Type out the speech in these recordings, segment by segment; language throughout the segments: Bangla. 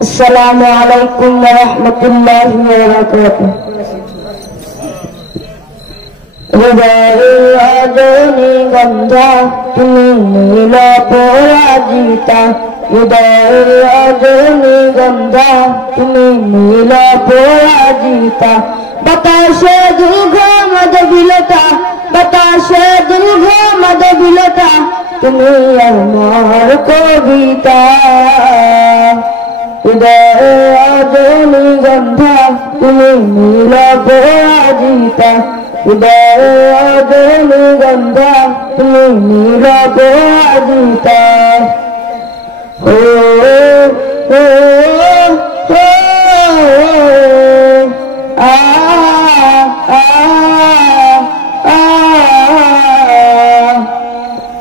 السلام عليكم ورحمة الله وبركاته. হৃদয়ে গন্ধা তুমি নীল পরাজিতা, হৃদয়ে গন্ধা তুমি নীল পরাজিতা। বাতাসে দুর্ঘ মদবিলতা, বাতাসে দুর্ঘ মদবিলতা, তুমি আমার কবিতা। হৃদয়ে গন্ধা তুমি নীল পরাজিতা, হৃদয়ে গন্ধা তুমি নীল পরাজিতা। ও ও ও আ আ আ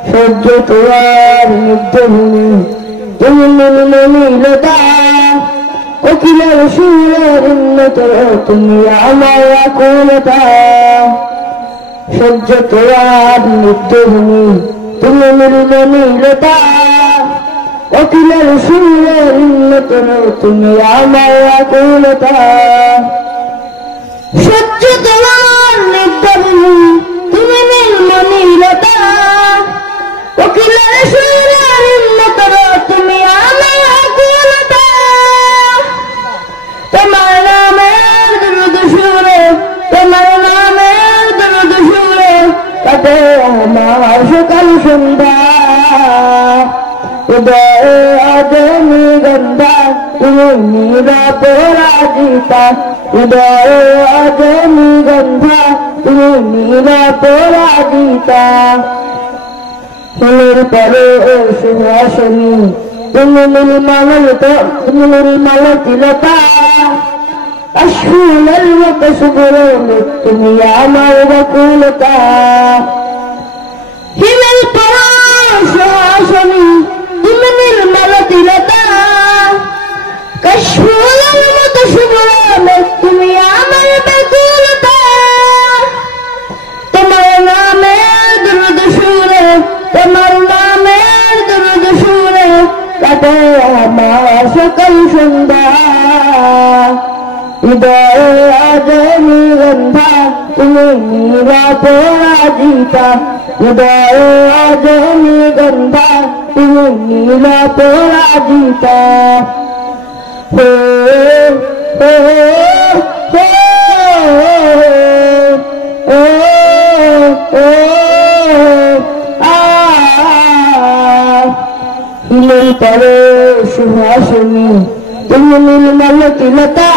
সহ্য তোমার নির্ধনী তুমি নীলতা, কোকিলের সুরের উন্নত তুমি আমার আকুলতা। সহ্য তোমার নির্ধনী তুমি নীলতা, কোকিলের সুরের উন্নত তুমি আমার আকুলতা। সহ্য তোমার নির্ধনী তুমি নীলতা, কোকিলের সুরের উন্নত তুমি আমার আকুলতা। তোমার নামের দুরুদ সুরে, তোমার নামের দুরুদ সুরে কাটে আমার সকাল সন্ধ্যা। হৃদয়ে গন্ধা তুমি নীল পরাজিতা, হৃদয়ে গন্ধা তুমি নীল পরাজিতা। ফুলের পরে সুহাসনী তুমি নির্মলতা, আশুলের মতো শুভ্র তুমি আমার বকুলতা। হিমেল পরা সুহাসনী তুমি নির্মলতা, কাশফুলের মতো শুভ্র তুমি আমার বকুলতা। তোমার নামের দুরুদ সুরে, তোমার নামের দুরুদ সুরে কাটে আমার সকাল সন্ধ্যা। হৃদয়ে গন্ধা তুমি নীল পরাজিতা, হৃদয়ে গন্ধা তুমি নীল পরাজিতা। হো হো হো ও ও হিমেল পরে সুহাসনী তুমি নির্মলতা,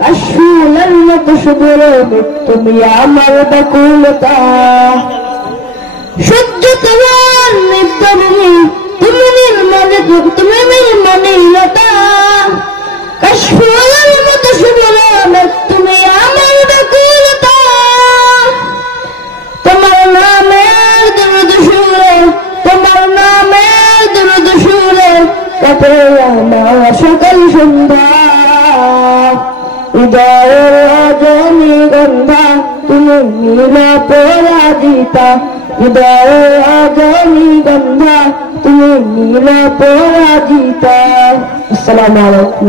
কাশফুলের মতো শুভ্র তুমি আমার বকুলতা। সহ্য তোমার নির্ধনী তুমি নির্মলতা, কাশফুলের মতো শুভ্র তুমি আমার বকুলতা। তোমার নামের দুরুদ সুরে, তোমার নামের দুরুদ সুরে কাটে আমার সকাল সন্ধ্যা। হৃদয়ে গন্ধা তুমি নীল পরাজিতা, হৃদয়ে গন্ধা তুমি নীল পরাজিতা। আসসালামু আলাইকুম।